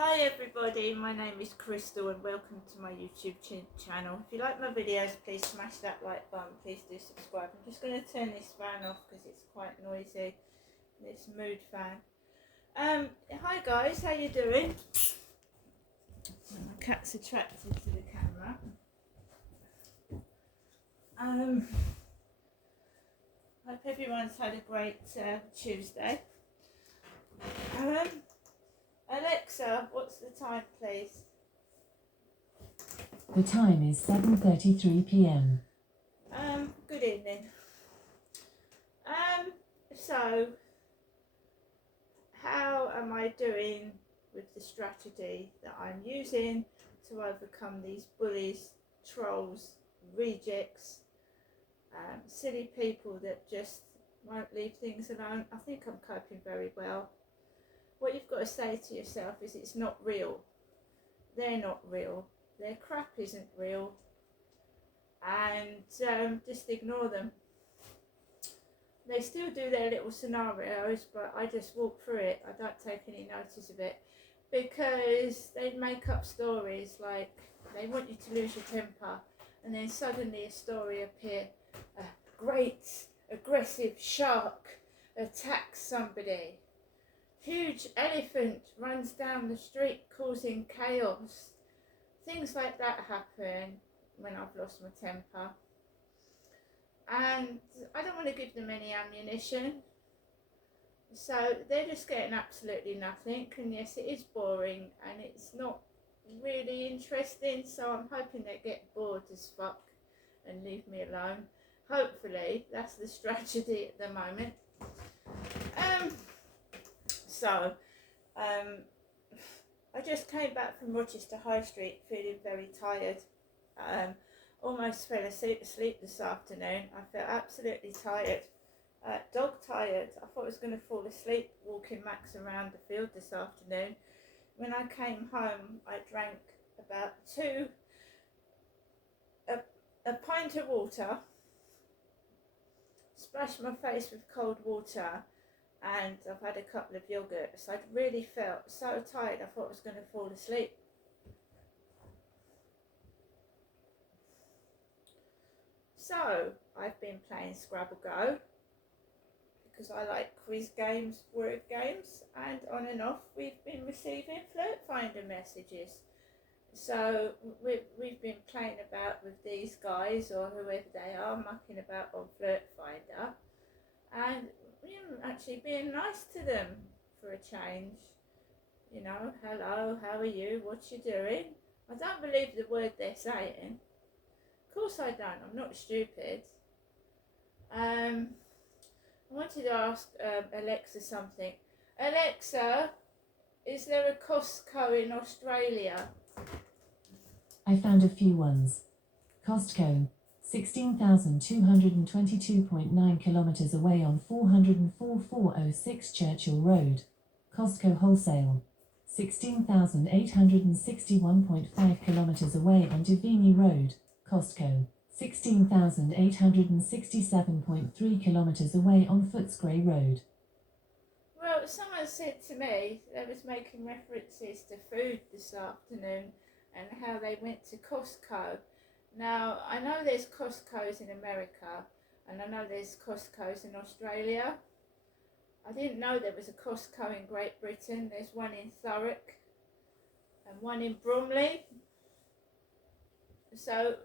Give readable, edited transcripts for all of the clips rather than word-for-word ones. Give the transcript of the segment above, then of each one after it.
Hi everybody, my name is Crystal and welcome to my YouTube channel. If you like my videos, please smash that like button, please do subscribe. I'm just going to turn this fan off because it's quite noisy, this mood fan. Hi guys, how you doing? My cat's attracted to the camera. Hope everyone's had a great Tuesday. Alexa, what's the time please? The time is 7:33 p.m. Good evening. So how am I doing with the strategy that I'm using to overcome these bullies, trolls, rejects, silly people that just won't leave things alone? I think I'm coping very well. What you've got to say to yourself is it's not real. They're not real. Their crap isn't real. And just ignore them. They still do their little scenarios, but I just walk through it. I don't take any notice of it because they make up stories like they want you to lose your temper, and then suddenly a story appear. A great aggressive shark attacks somebody. Huge elephant runs down the street causing chaos. Things like that happen when I've lost my temper. And I don't want to give them any ammunition. So they're just getting absolutely nothing. And yes, it is boring and it's not really interesting. So I'm hoping they get bored as fuck and leave me alone. Hopefully, that's the strategy at the moment. I just came back from Rochester High Street feeling very tired. Almost fell asleep this afternoon. I felt absolutely tired. Dog tired. I thought I was going to fall asleep walking Max around the field this afternoon. When I came home, I drank about a pint of water, splashed my face with cold water, and I've had a couple of yogurts. I really felt so tired I thought I was going to fall asleep. So I've been playing Scrabble Go because I like quiz games, word games, and on and off we've been receiving Flirt Finder messages. So we've been playing about with these guys or whoever they are, mucking about on Flirt Finder, and actually being nice to them for a change. You know, hello, how are you, what you doing? I don't believe the word they're saying. Of course I don't, I'm not stupid. I wanted to ask Alexa something. Alexa, is there a Costco in Australia? I found a few ones. Costco, 16,222.9 kilometers away on 404,406 Churchill Road. Costco Wholesale, 16,861.5 kilometers away on Divini Road. Costco, 16,867.3 kilometers away on Footscray Road. Well, someone said to me they was making references to food this afternoon and how they went to Costco. Now, I know there's Costco's in America and I know there's Costco's in Australia. I didn't know there was a Costco in Great Britain. There's one in Thurrock and one in Bromley. So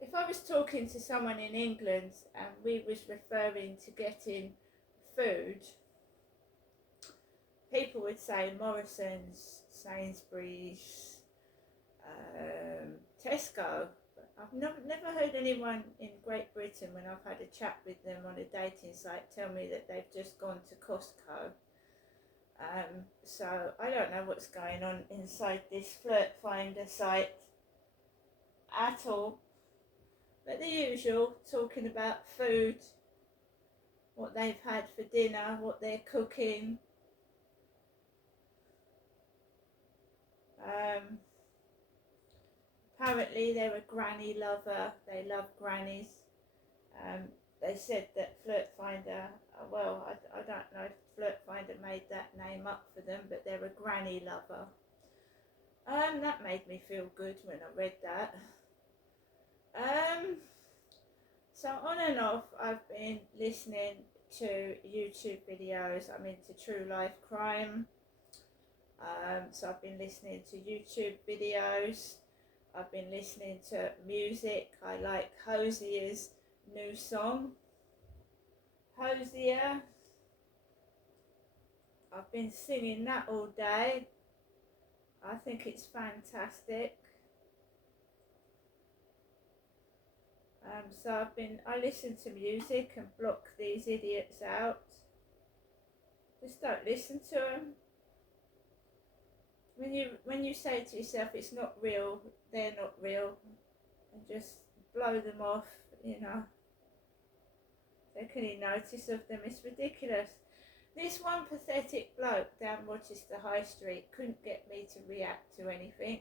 if I was talking to someone in England and we was referring to getting food, people would say Morrison's, Sainsbury's, Tesco. But I've never heard anyone in Great Britain when I've had a chat with them on a dating site tell me that they've just gone to Costco. So I don't know what's going on inside this Flirt Finder site at all. But the usual, talking about food, what they've had for dinner, what they're cooking. Apparently they're a granny lover. They love grannies. They said that Flirt Finder, I don't know if Flirt Finder made that name up for them, but they're a granny lover. That made me feel good when I read that. Um, so on and off, I've been listening to YouTube videos. I'm into true life crime. So I've been listening to YouTube videos. I've been listening to music. I like Hozier's new song, Hozier. I've been singing that all day. I think it's fantastic. So I listen to music and block these idiots out. Just don't listen to them. When you say to yourself it's not real, they're not real, and just blow them off, you know. Take any notice of them, it's ridiculous. This one pathetic bloke down Rochester High Street couldn't get me to react to anything.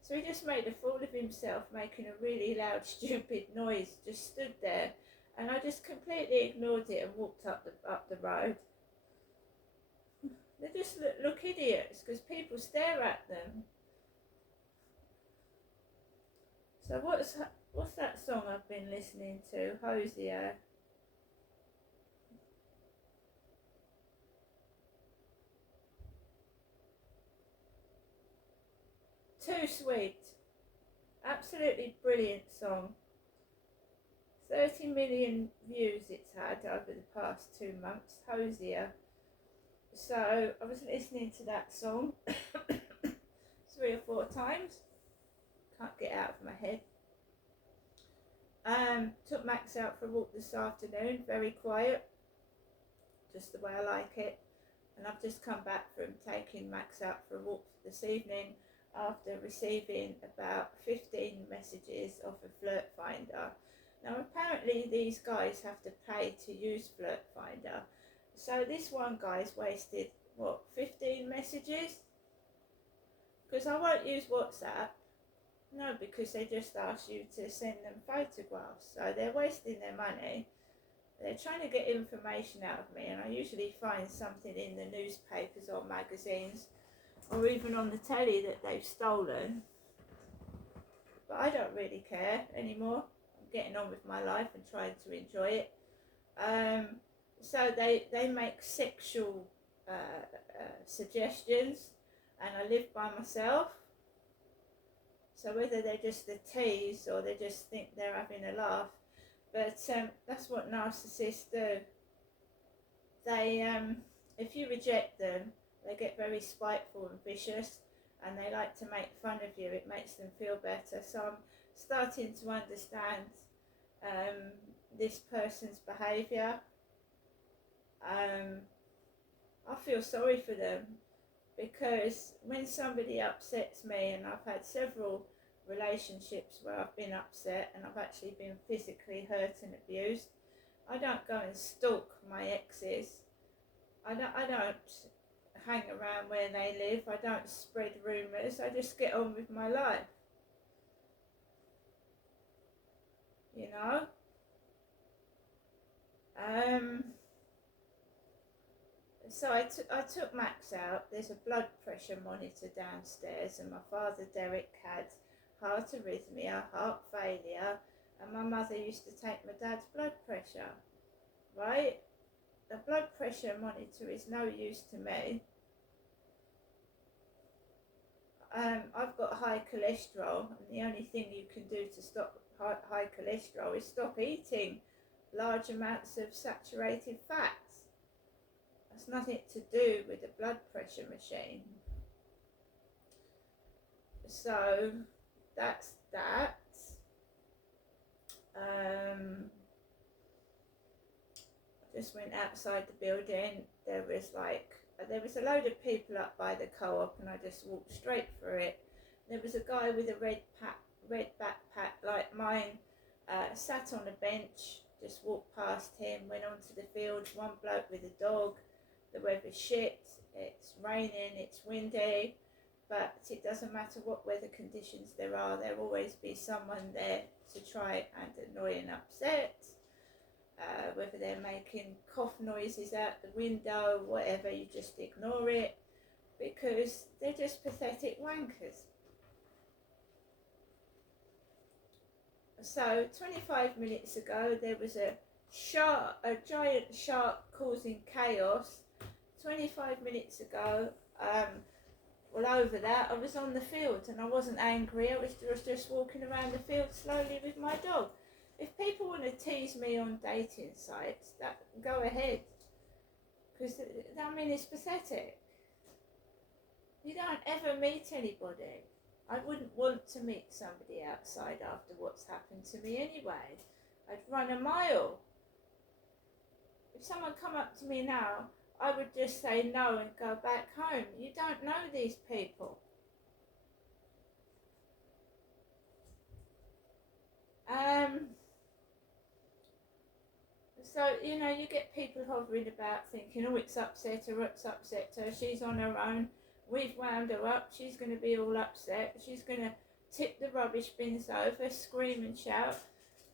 So he just made a fool of himself, making a really loud, stupid noise, just stood there. And I just completely ignored it and walked up the road. They just look idiots because people stare at them. So what's that song I've been listening to? Hosier. Too Sweet. Absolutely brilliant song. 30 million views it's had over the past 2 months. Hosier. So I was listening to that song 3 or 4 times. Can't get it out of my head. Took Max out for a walk this afternoon. Very quiet. Just the way I like it. And I've just come back from taking Max out for a walk this evening after receiving about 15 messages off a Flirt Finder. Now apparently these guys have to pay to use Flirt Finder. So this one guy's wasted, 15 messages? Because I won't use WhatsApp. No, because they just ask you to send them photographs. So they're wasting their money. They're trying to get information out of me, and I usually find something in the newspapers or magazines or even on the telly that they've stolen. But I don't really care anymore. I'm getting on with my life and trying to enjoy it. So they make sexual suggestions, and I live by myself. So whether they're just a tease or they just think they're having a laugh, but that's what narcissists do. They, if you reject them, they get very spiteful and vicious, and they like to make fun of you. It makes them feel better. So I'm starting to understand this person's behaviour. I feel sorry for them, because when somebody upsets me, and I've had several relationships where I've been upset and I've actually been physically hurt and abused, I don't go and stalk my exes. I don't hang around where they live. I don't spread rumours. I just get on with my life. You know? So I took Max out. There's a blood pressure monitor downstairs, and my father Derek had heart arrhythmia, heart failure, and my mother used to take my dad's blood pressure, right? The blood pressure monitor is no use to me. I've got high cholesterol, and the only thing you can do to stop high cholesterol is stop eating large amounts of saturated fats. That's nothing to do with the blood pressure machine. So that's that. I just went outside the building. There was a load of people up by the co-op, and I just walked straight through it. There was a guy with a red backpack like mine, sat on a bench. Just walked past him, went onto the field. One bloke with a dog. The weather's shit, it's raining, it's windy, but it doesn't matter what weather conditions there are, there'll always be someone there to try and annoy and upset. Whether they're making cough noises out the window, whatever, you just ignore it, because they're just pathetic wankers. So 25 minutes ago there was a giant shark causing chaos. 25 minutes ago, over that, I was on the field and I wasn't angry. I was just walking around the field slowly with my dog. If people want to tease me on dating sites, that go ahead. Because, it's pathetic. You don't ever meet anybody. I wouldn't want to meet somebody outside after what's happened to me anyway. I'd run a mile. If someone come up to me now, I would just say no and go back home. You don't know these people. So, you get people hovering about thinking, oh, it's upset her, she's on her own, we've wound her up, she's going to be all upset, she's going to tip the rubbish bins over, scream and shout.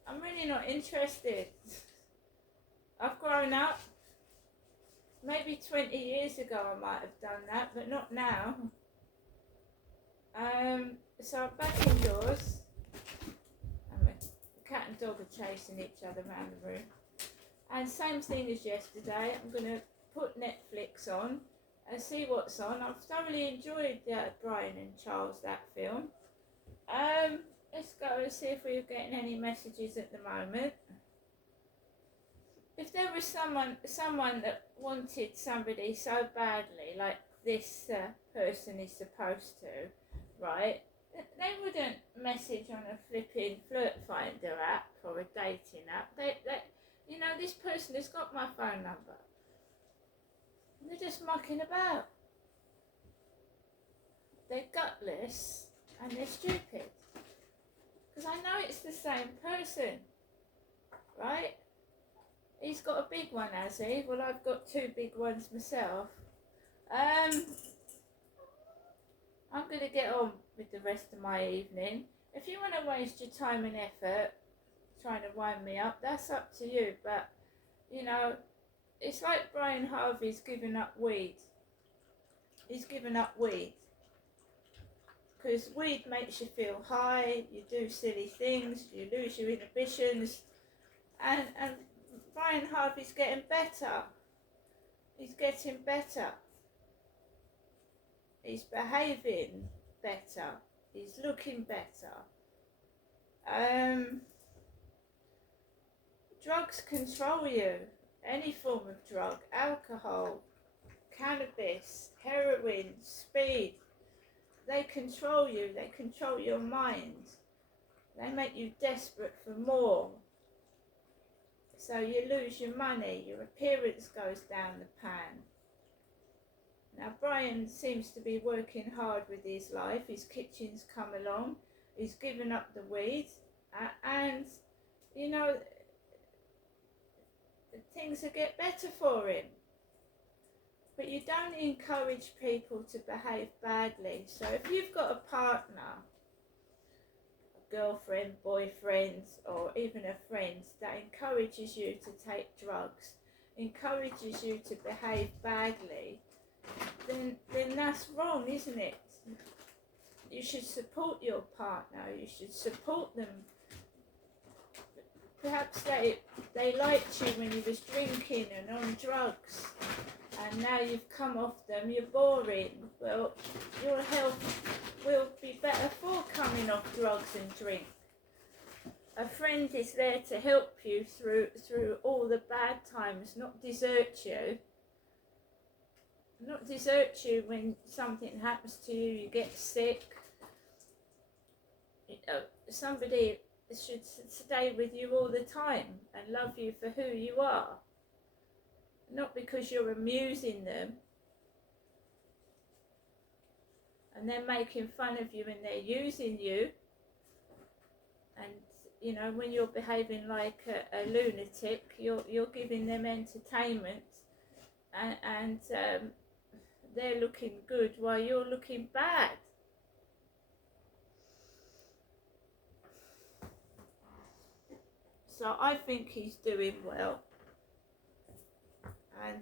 I'm really not interested. I've grown up. Maybe 20 years ago I might have done that, but not now. So I'm back indoors. The cat and dog are chasing each other around the room. And same thing as yesterday, I'm going to put Netflix on and see what's on. I've thoroughly enjoyed Brian and Charles, that film. Let's go and see if we're getting any messages at the moment. If there was someone that wanted somebody so badly, like this person is supposed to, right, they wouldn't message on a flipping Flirt Finder app or a dating app. This person has got my phone number. And they're just mucking about. They're gutless and they're stupid. Because I know it's the same person, right? He's got a big one, has he? Well, I've got two big ones myself. I'm going to get on with the rest of my evening. If you want to waste your time and effort trying to wind me up, that's up to you. But, it's like Brian Harvey's given up weed. He's given up weed. Because weed makes you feel high, you do silly things, you lose your inhibitions. And Brian Harvey's getting better. He's getting better. He's behaving better. He's looking better. Drugs control you. Any form of drug. Alcohol, cannabis, heroin, speed. They control you. They control your mind. They make you desperate for more. So you lose your money, your appearance goes down the pan. Now Brian seems to be working hard with his life. His kitchen's come along. He's given up the weed. And, things will get better for him. But you don't encourage people to behave badly. So if you've got a partner, girlfriend, boyfriend, or even a friend that encourages you to take drugs, encourages you to behave badly, then that's wrong, isn't it? You should support your partner, you should support them. Perhaps they liked you when you was drinking and on drugs, and now you've come off them, you're boring. Well, your health will be better for coming off drugs and drink. A friend is there to help you through all the bad times, not desert you. Not desert you when something happens to you, you get sick. Somebody should stay with you all the time and love you for who you are. Not because you're amusing them and they're making fun of you and they're using you. And when you're behaving like a lunatic, you're giving them entertainment, and they're looking good while you're looking bad. So I think he's doing well. And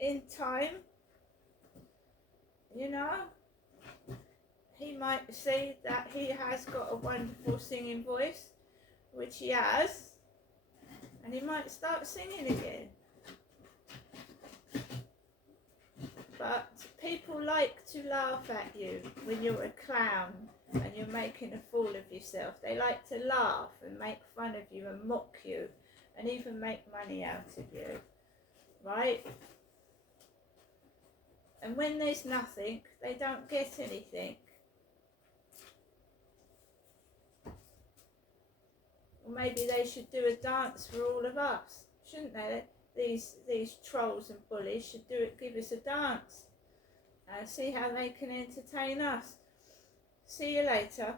in time, he might see that he has got a wonderful singing voice, which he has, and he might start singing again. But people like to laugh at you when you're a clown and you're making a fool of yourself. They like to laugh and make fun of you and mock you and even make money out of you, right? And when there's nothing, they don't get anything. Or maybe they should do a dance for all of us, shouldn't they? These trolls and bullies should give us a dance. See how they can entertain us. See you later.